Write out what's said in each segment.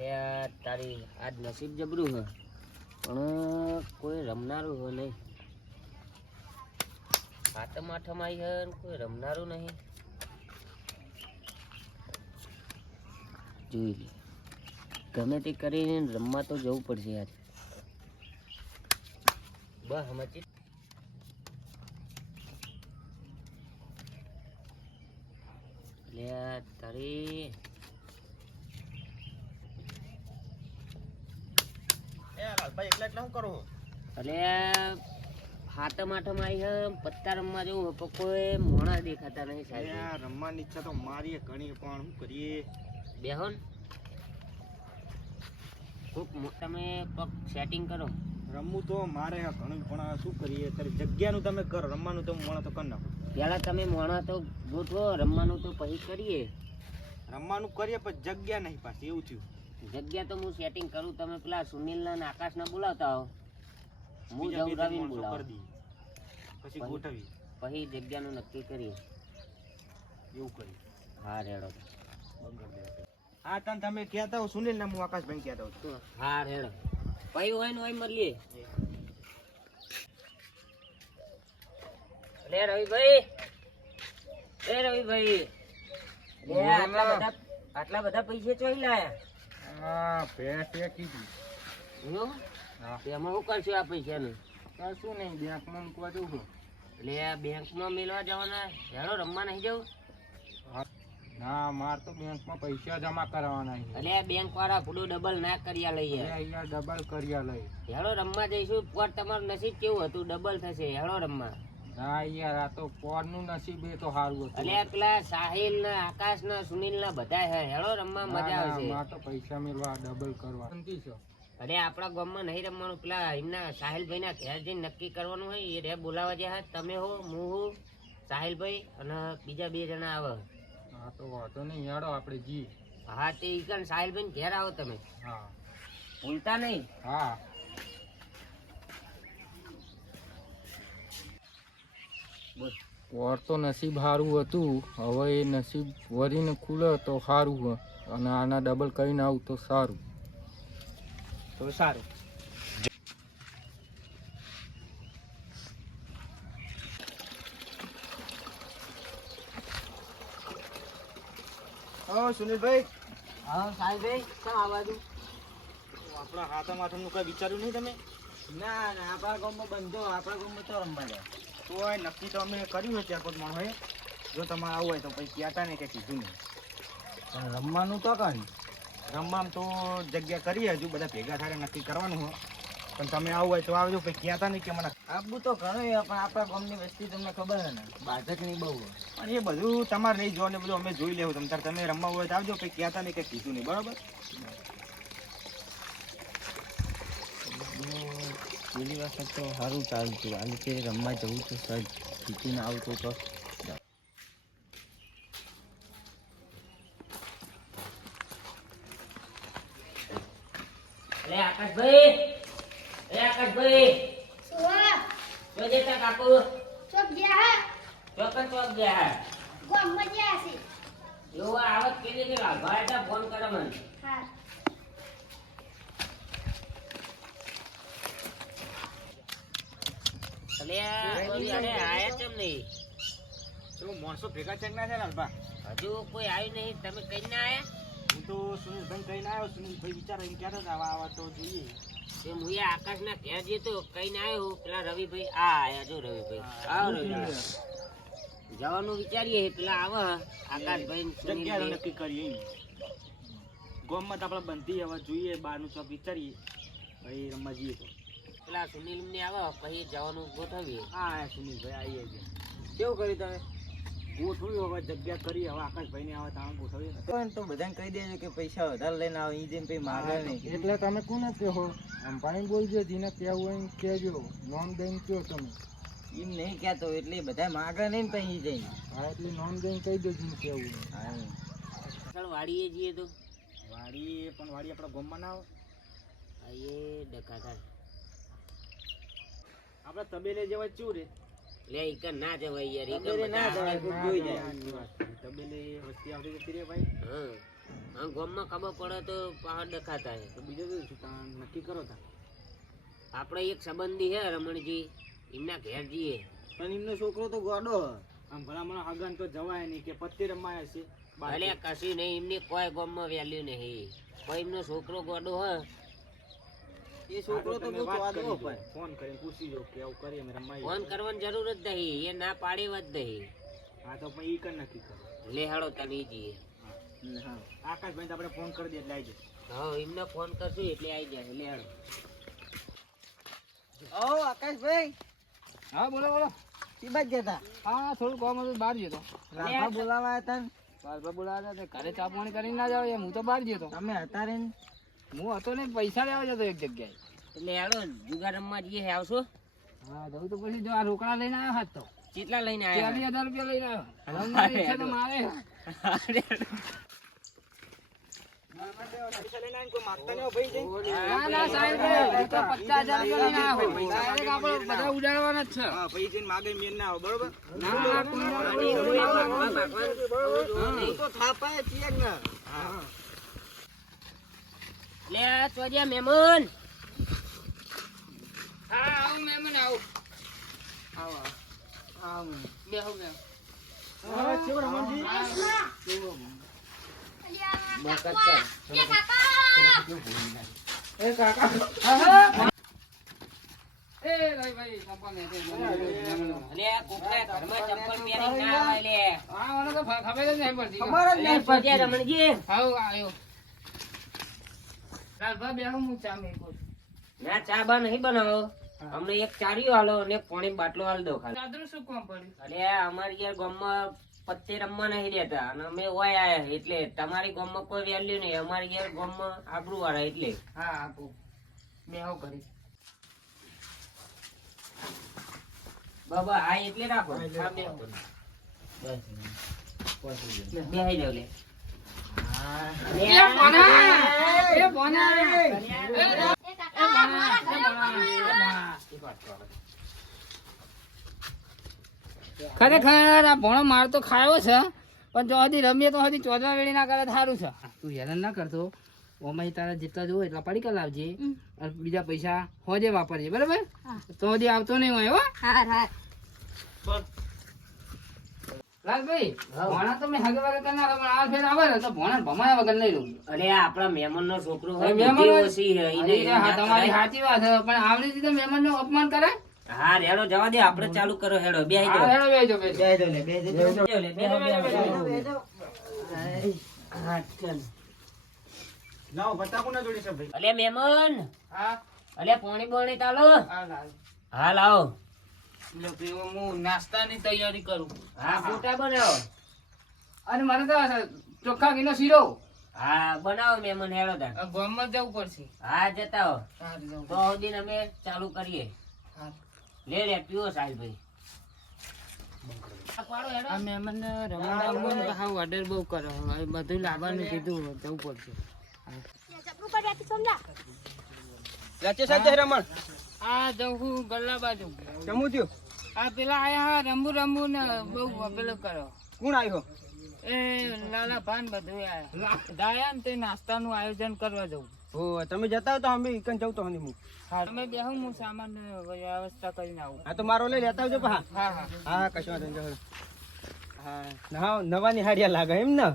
એટલે તારી આજ નસીબ જબરું હે. પણ કોઈ રમનારું હે નહીં. આઠમ આઠમ આવી હે કોઈ રમનારું નહીં. જોઈ લે. ગમે તે કરીને રમવા તો જવું પડશે યાર. બસ સમજી એટલે આ તારી લાલભાઈ એકલા એકલા શું કરું? એટલે હાથમ આઠમ આવી પત્તા રમવા જવું પણ કોઈ મોણા દેખાતા નહીં સાહેબ. રમવાની ઈચ્છા તો મારી ઘણી પણ શું કરીએ? બેહોન કોક તમે પગ સેટિંગ કરો. રમવું તો મારે ઘણું પણ શું કરીએ? અત્યારે જગ્યાનું તમે કરો રમવાનું તો મોણા તો કરી નાખો. પહેલાં તમે મોણા તો ગોઠવો રમવાનું તો પછી કરીએ. રમવાનું કરીએ પણ જગ્યા નહીં પાછી એવું થયું. જગ્યા તો હું સેટિંગ કરું તમે પેલા સુનિલ ને આકાશને બોલાવતા હો. હું રવિને માણસો બોલાવું. પછી પછી- ગોઠવી પછી જગ્યાનું નક્કી કરી એવું કરી હા રેડો. હા તન તમે કહેતા હો સુનિલ ને હું આકાશભાઈ કહેતા હોઉં. હા રેડો. ભાઈ હોય ને હોય મળીએ લે રવિભાઈ. એ રવિભાઈ. લે આટલા બધા આટલા બધા પૈસા ચોઈ લાયા. હા કીધું. એવું? હા. તેમાં શું કરશું આ પૈસાને? શું નહીં બેંકમાં મૂકવા જવું એટલે બેંકમાં મેળવા જવાના? હેડો રમવા નહીં જવું? ના માર તો બેંકમાં પૈસા જમા કરવાના એટલે બેંક વાળા પૂડું ડબલ ના કર્યા લઈએ. અહીંયા ડબલ કર્યા લઈ હેડો રમવા જઈશું. પર તમારું નસીબ કેવું હતું? ડબલ થશે. હેડો રમવા. ના યાર આ તો પોરનું નસીબ એ તો સારું એટલે પેલા સાહિલ ને આકાશ ને સુનિલ ને બધા હે. હેળો રમવા મજા આવશે. તો પૈસા મેળવા ડબલ કરવા. શાંતિ છો? અરે આપણા ગામમાં નહીં રમવાનું. પેલા એમના સાહિલભાઈ ના ઘેર જઈને નક્કી કરવાનું હોય એ રે બોલાવા જ્યાં તમે હો હું હું સાહિલભાઈ અને બીજા બે જણા આવે. હા તો વાંધો નહીં. યાડો આપણે જી હા તે ઈકન સાહિલભાઈ ઘેર આવો તમે. હા. ભૂલતા નહીં? હા. પોર તો નસીબ સારું હતું. હવે એ નસીબ વરીને ખુલે તો સારું અને આના ડબલ કરીને આવું તો સારું. તો સારું. હા સુનિલભાઈ. હા સાહિલભાઈ કેમ આવવા દઉં આપણા હાથા માથાનું કઈ વિચાર્યું નહીં તમે? ના ના, આપણા ગામમાં બંધો, આપણા ગામમાં તો રમવા જાય તો નક્કી તો અમે કર્યું છે પાંચ માણસોએ. જો તમારે આવું હોય તો પછી કહેતા નહીં કે કીધું નહીં. પણ રમવાનું તો કઈ. રમવામાં તો જગ્યા કરીએ હજુ, બધા ભેગા થાય નક્કી કરવાનું હોય પણ તમે આવું હોય તો આવજો, પછી કહેતા નહીં કે મને આપવું તો ઘણું પણ આપણા ગામની વસ્તી તમને ખબર છે ને બાધકની બહુ છે. પણ એ બધું તમારે નહીં જોવા ને બધું અમે જોઈ લેવું. તમ તમે રમવા હોય તો આવજો, પછી કહેતા નહીં કે કીધું નહીં, બરાબર? પેલી વખત તો સારું ચાલતું આ રીતે રમવા જવું તો સજ જીતીને આવતું તો અરે આકાશભાઈ આકાશભાઈ. કાકુ? ચોક ગયા ચોકન ચોક ગયા એવું આવત કેલી કે લાભા હતા ફોન કરે મને. હા અલે અરે આયા કેમ નહીં એવું માણસો ભેગા ના હજુ કોઈ આવ્યું નહીં તમે કઈ ના આવ્યા હું તો સુનિલભાઈ ના આવ્યો સુનિલભાઈ વિચાર એમ કહેતા આવા આવા તો જોઈએ. તે હું એ આકાશના ઘેર તો કઈ ના આવ્યો પેલા રવિભાઈ આ આયા જો રવિભાઈ. આવો રવિભાઈ. જવાનું વિચારીએ પેલા આવે આકાશભાઈ જગ્યા નક્કી કરીએ ગોમમાં તો આપણે બંધી હવે જોઈએ બહારનું ચોક વિચારીએ. ભાઈ રમવા જઈએ તો. પેલા સુનિલ ને આવે પછી જવાનું ગોઠવીએ. હા સુનિલભાઈ આવીએ છે. કેવું કર્યું તમે? ગોઠવ્યું હવે જગ્યા કરી હવે આકાશભાઈ ને આવે ત્યાં ગોઠવીએ તો બધાને કહી દેજો કે પૈસા વધારે લઈને આવે એ જેમ પછી માગે નહીં. એટલે તમે કોને કહો? અંબાણી બોલજો જેને કહેવું હોય કહેજો. નોન દઈને કહો તમે. એમ નહીં કહેતો એટલે બધા માગે નહીં ને પછી જઈને. હા એટલે નોન દઈને કહી દેજો જેને કહેવું હા. ચાલ વાડીએ જઈએ તો. વાડી પણ વાડી આપણા ગામમાં ના આવે. એ ડકા આપણે તબેલે જેવા ચૂ રે. લે ઈ કન ના જવાય યાર ઈ કન ના જવાય, કોક જોઈ જાય. તબેલે વસ્તી આવડી જતી રે ભાઈ. હા આ ગામમાં ખબર પડે તો પહાડ દેખાતા હે. તો બીજું શું નક્કી કરો તા આપણે એક સંબંધી હે રમણજી. એમના ઘેર જઈએ. પણ એમનો છોકરો તો ગોડો. આમ ભલામણ હગાન તો જવાય નહીં કે પત્તી રમાય છે. ભલે કશું નહીં એમની કોઈ ગામમાં વેલ્યુ નહીં. કોઈ એમનો છોકરો ગોડો હે એ છોકરો તો બહુ સ્વાદવો પણ ફોન કરીને પૂછી જો કે આવું કરીએ અમે રમાઈ ફોન કરવાની જરૂર જ નહીં એ ના પાડે જ નહીં. હા તો પણ ઈ કર નક્કી કરો. લે હાડો તને ઈ જઈએ. હા. આકાશભાઈ તો આપણે ફોન કરી દે એટલે આવી હા એમને ફોન કરશું એટલે આવી જાય લે હાડો ઓ આકાશભાઈ. હા બોલો બોલો. શી બાજ ગયા? હા થોડું કામ હતું બહાર ગયો તો. રાધા બોલાવા આવ્યા તા ને? બોલાવ્યા હતા ઘરે ચા પાણી કરીને ના જાવ એમ હું તો બહાર ગયો તો. તમે હતા રે ને? હું હતો ને પૈસા લેવા જતો એક જગ્યાએ. એટલે હાડો જુગાર રમવા જઈએ હે આવશો હા જવું તો પછી જો આ રોકડા લઈને આવ્યો હાથ તો. કેટલા લઈને ચાલીસ આવ્યા હજાર રૂપિયા લઈને આવ્યો. રમવાની ઈચ્છા તો મારે ના ના સાહેબ લે આ મેમન. હા આવું મેમન આવું. આવો આવો. બેહો બેહો. હા, કેવું રમણજી? એ કાકા. એ ભાઈ ભાઈ ચંપલ ને લે કોકના ઘરમાં ચંપલ પહેરીને ના આવે લે હા મને તો ખબર જ નહીં પડતી. ખબર જ નહીં પડતી. રમણજી. આવો આવ્યો લાલભા બેહો હું ચા મેકું ના ચા બા નહીં બનાવો. અમને એક ચારીઓ હાલો અને પોણી બાટલો હાલ દો ખાલી. દાદરું શું કામ પડ્યું? અરે અમારી યાર ગામમાં પત્તે રમવા નહીં દેતા અને અમે ઓય આયા એટલે તમારી ગામમાં કોઈ વેલ્યુ નહીં. અમારી યાર ગામમાં આબરૂ વાળા એટલે. હા આપો બેહો કરી. બાબા આ એટલે રાખો. આ બેહો. બેહી. લે. ખરેખર આ ભણો માર તો ખાયો છે પણ જો હજી રમીએ તો હજી ચોદવા વેળી ના કરે સારું છે. તું હેરાન ના કરતો. ઓમાં તારા જેટલા જોવો એટલા પડીકા લાવજે. અને બીજા પૈસા હોજે વાપરજે બરાબર? તો હજી આવતો નહીં હોય હો. હા હા. લાલભાઈ ભણા તો મેં હગે વગર કરનાર પણ આ ફેર આવે ને તો ભણા ભમાયા વગર લઈ લઉં અરે આપણા મહેમાન નો છોકરો હોય મહેમાન ઓછી તમારી સાચી વાત છે પણ આવડી રીતે મહેમાનનું અપમાન કરે હા રેડો જવા દે આપણે ચાલુ કરો હેડો બે હેડો લે. અલે મહેમાન. હા. અલે પોણી બોણી ચાલો હા, લાલ. હા લાવો. હું નાસ્તાની તૈયારી કરું. હા ફોટા બનાવો. અને મને તો ચોખ્ખા ઘીનો શીરો. હા બનાવો મને હેડો તાર. ગામમાં જવું પડશે. હા જતા હો. તો સુધી અમે ચાલુ કરીએ. લે લે પીવો સાહેબ ભાઈ. બધું લાવવાનું કીધું જવું પડશે. રમણ. આ જઉં હું ગલ્લા બાજુ. જમું થયું? આ પેલા આયા હા રમવું રમવું ને બહુ પેલો કર્યો. કોણ આવ્યો એ લાલા ભાન બધું આયા. દાયા ને તે નાસ્તાનું આયોજન કરવા જવું. ઓ તમે જતા હો તો અમે ઇકન જવું તો હની હું હા તમે બે હું સામાન વ્યવસ્થા કરીને આવું. હા તો મારો લઈ લેતા આવજો પા. હા હા. હા કશો વાંધો નહીં હા નવાની નવા નિહાળિયા લાગે એમ ને?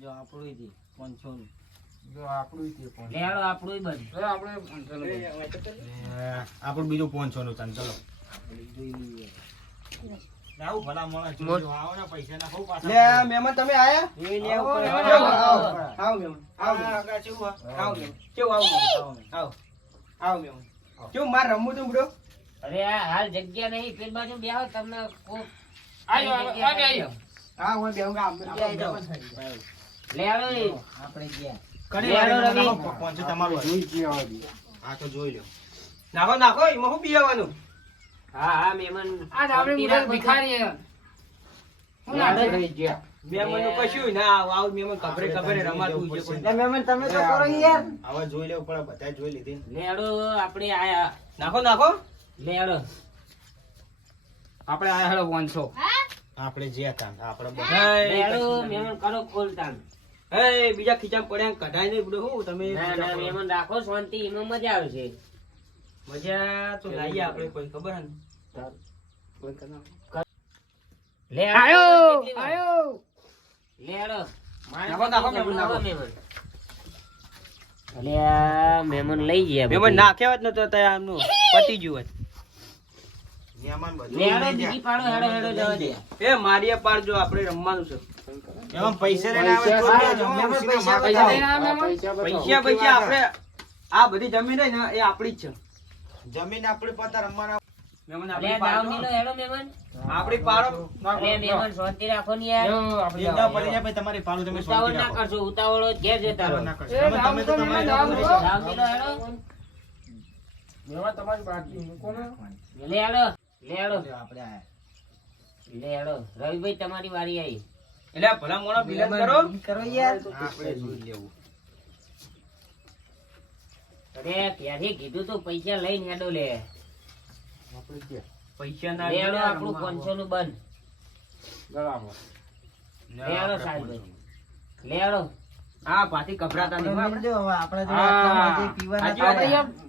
જો આપણું દી પાંચસો નું આપણું તે પણ લે હેડો આપણું બંધ હવે આપણે આપણું બીજું પાંચસો નું તન ચલો. આવું ભલા મોણા આવો ને પૈસા ના બહુ પાછા લે મહેમાન તમે આયા? આવો, આવો, આવો. આવો મહેમાન આવો મહેમાન. આવો મહેમાન. કેવું આવો મહેમાન? આવો આવો મહેમાન કેવું મારે રમવું તું બડો અરે આ હાલ જગ્યા નહીં પેલ બાજુ બેહો તમને આપણે ગયા. હા તો જોઈ બધા. લીધી. લેડો આપણે આયા. નાખો નાખો. લેડો. આપણે આયા હેડો 100 આપણે જે બધા. લેડો મેમન કરો ખોલતા હે, બીજા ખીચામ પડ્યા કઢાઈ નહીં બધું હું તમે ના ના મહેમાન રાખો શાંતિ એમાં મજા આવશે મજા તો લાવીએ આપણે કોઈ ખબર હે ને? લે આયો? આયો. લેડો નાખો, નાખો, મહેમાન, મહેમાન લઈ ગયા મેમન નાખ્યા જ ન તો ત્યાં આમનું પતી ગયું એ મારીએ પાડજો આ બધી જમીન રહી ને એ આપણી જ છે. જમીન આપણી પાસે રમવાના તમારી લેડો આપણે લેડો. રવિભાઈ તમારી વારી આવી. એટલે ભલા મોણો વિલન કરો. કરો યાર. આપણે જોઈ લેવું. અરે ક્યારે કીધું તું પૈસા લઈને હેડો લે. પૈસા ના લેડો આપણું 500 નું બંધ. ગળામાં. લેડો સાહેબ. લેડો. હા પાછી કપરાતા નહીં આપણે જો હવે આપણે જો પીવાના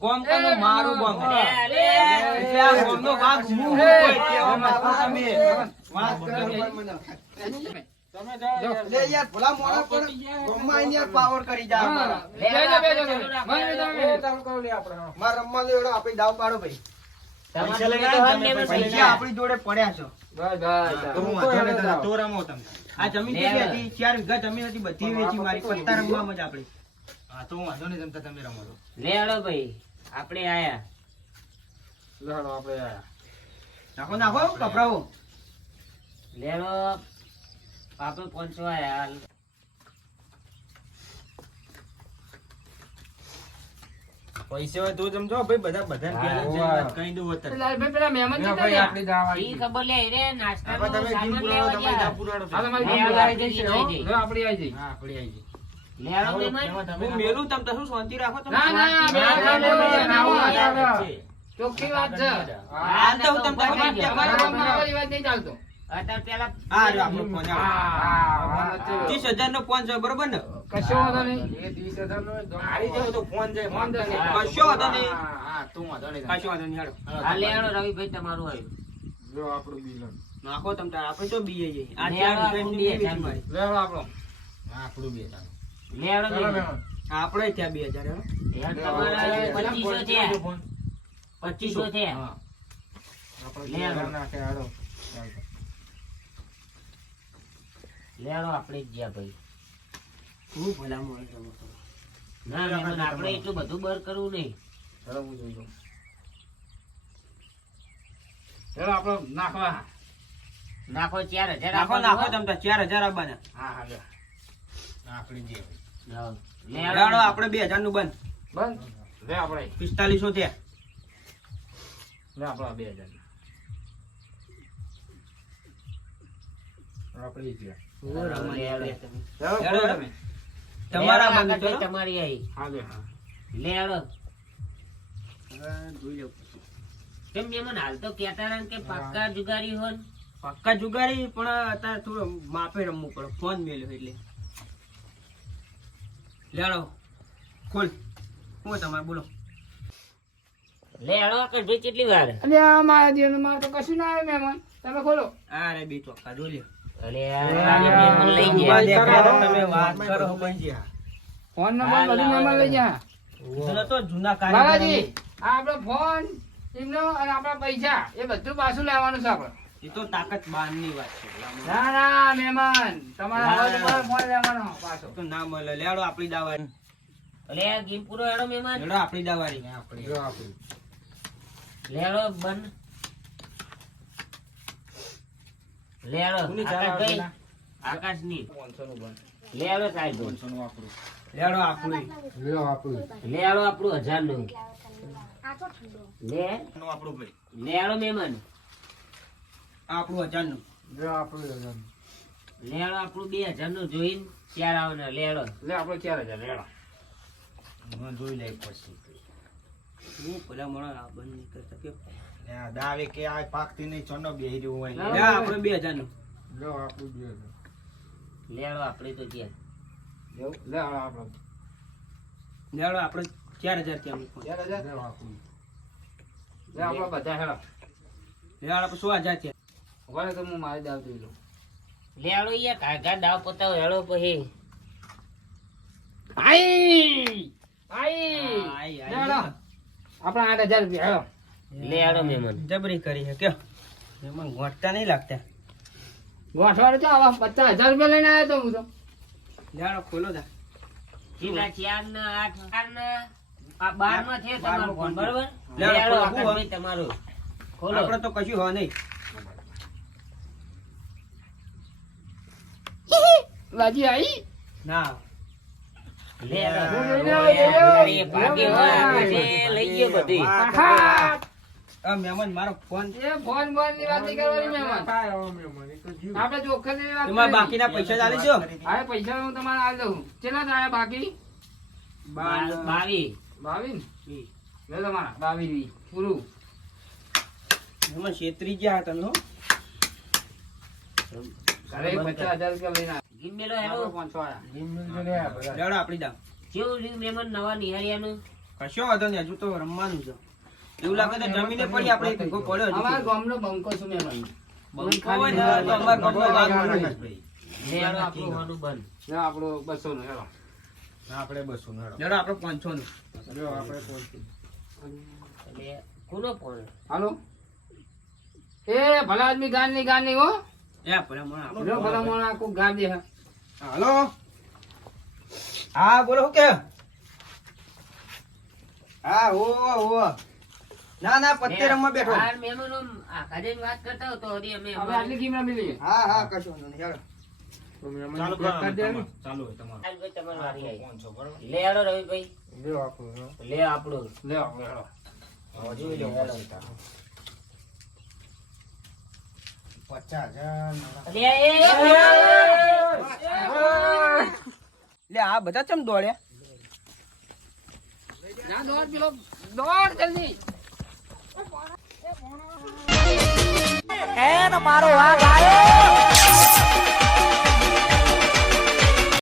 ગોમ કનો મારો ગોમ એટલે દાવ પાડો ભાઈ. આપણી જોડે પડ્યા છો. આ જમીન કેટલી હતી? ચાર જમીન હતી બધી વેચી મારી પત્તા રમવામાં જ આપડી હા તો વાંધો નહીં જમતા તમે રમો છો. ભાઈ આપણે આયા. લે હાલો આપણે આયા. નાખો નાખો હોય તો જમજો ભાઈ બધા બધા કહી દઉં વતન લે નાસ્તા તમે જીમ આવી જશે હો. આવી જઈ. આવી જઈ. ત્રીસ હજાર નો ફોન છે બરોબર ને? કશો વાંધો કશો રવિભાઈ તમારું આવ્યું જો આપણું બિલ નાખો તમે આપડે બી બીએ આપણું. બે આપણે ત્યાં બે હજાર પચીસો થયા. ના આપણે એટલું બધું બર કરવું નહીં. જોઈ લઉં. ચલો નાખવા. નાખો ચાર હજાર નાખો નાખો તમને ચાર હજાર આપવાના. હા હા આપણે જે લેવડાડો આપણે બે હજારનું બંધ. બંધ? લે આપણે. પિસ્તાલીસો થયા. લે આપણે બે હજાર. પક્કા જુગારી પણ અત્યારે થોડું માપે રમવું પડે. ફોન મેળ્યો એટલે. લેડો. ખોલ. હું તમારે બોલો. લે હેડો ભાઈ કેટલી વાર? અલે આ મારા જીવનમાં મારે તો કશું ના આવે મહેમાન. તમે ખોલો. અરે બી જોઈ લ્યો. અલે આ મહેમાન લઈ ગયા. તમે વાત કરો કોઈ ફોન નંબર બધું મહેમાન લઈ જા તને તો જૂના બાલાજી આ આપણો ફોન એમનો અને આપણા પૈસા એ બધું પાછું લેવાનું છે આપણે. એ તો તાકાત બારની વાત છે. ના ના મહેમાન તમારા ના, અવાજ ના. ઉપર ફોન લેવાનો પાછો. તો ના મળે. લેડો આપણી દાવારી. લે ગેમ પૂરો એડો મહેમાન. લેડો આપણી દાવારી. આપણી. લેડો બન લેડો કોની ચાલ આકાશભાઈ. નું? આકાશની. લેડો સાહેબ. લેડો આપણું. લેડો આપણું. હજારનું આટલો ઠંડો. લે. નું આપણું ભાઈ. લેડો મહેમાન. આપણું હજારનું. લેડો આપણું બે હજારનું જોઈને ચાર આવે ને લેડો લે આપણે ચાર હજાર લેડો હું જોઈ લઈ પછી. હું પેલા આ બંધ નહીં કરતા કે દાવે કે આ પાકતી નહીં ચોનો બેહી રહ્યું હોય. લે આપણે બે હજાર. નું લેડો આપણે તો ત્યાં લે આપણે. લેડો આપણે ચાર હજાર ત્યાં ચાર હજાર? લે. આપણે બધા હેડો લે આપણે સો હજાર ત્યાં વળે તો હું મારી દાવ જોઈ લઉં. લેડો યાર કાગા દાવ પતાવ હેડો પછી. આઈ! આઈ. લેડો આપણા આઠ હજાર રૂપિયા હેડો લેડો મહેમાન. જબરી કરી છે કયો? એમાં ગોઠતા નહીં લાગતા. ગોઠવાડે તો આવા પચાસ હજાર રૂપિયા લઈને આવ્યો તો હું તો. લેડો ખોલો દા કેટલા ચાર ને આઠ ચાર ને આ બારમાં છે તમારો ફોન બરોબર? લેડો, તમારું. ખોલો. આપણે તો કશું હોય નહીં લાજી આઈ ના લેડો. લેડો, લેડો. એ ભાગ્ય હોય પછી લઈ ગયો બધી આહા! આ મહેમાન મારો ફોન એ ફોન બોનની વાત નહીં કરવાની મહેમાન આપણે ચોખ્ખા ની વાત તમારા કરવાની. બાકીના પૈસા ચાલે છો હવે પૈસા હું તમારે આ દઉં કેટલા થાય બાકી બાવી બાવી લે તમારા બાવીસ પૂરું એમાં છેત્રી ગયા તમે હો ઘરે પચાસ હજાર રૂપિયા લઈને આવ્યો. ગિમ્મેલો આપણે પાંચસો આયા. લેડો આપણી કેવું રહ્યું મહેમાન નવા નિહાળિયાનું. કશો વાંધો નહીં હજુ તો રમવાનું છે. એવું લાગે તો જમીને પડી આપણે ભેગો પડ્યો અમારા ગામનો બંકો છું મહેમાન બંકો હોય તો અમારા ગામનો વાઘ મળે. આપણું હોનું બંધ. લે બસો નો હેલો આપણે બસો નો લેડો આપણે પાંચસો નું એટલે કોનો ફોન? હાલો? એ ભલા આદમી ગાનની ગાનની હો. હાલો. હા બોલો શું કે? હા ઓ ઓ ના ના પત્તે રમવા બેઠો. વાત કરતા હો તો હરી અમે હવે આટલી કિંમત મિલી હા હા કશો વાંધો નહીં હેડો ચાલુ ચાલુ હોય ભાઈ તમારી વારી આવી. લે હેડો રવિભાઈ લે આપણું. લે આપણે લે લે આ બધા ચમ દોડ્યા દોડ પેલો દોડ જલ્દી એનો મારો વાઘ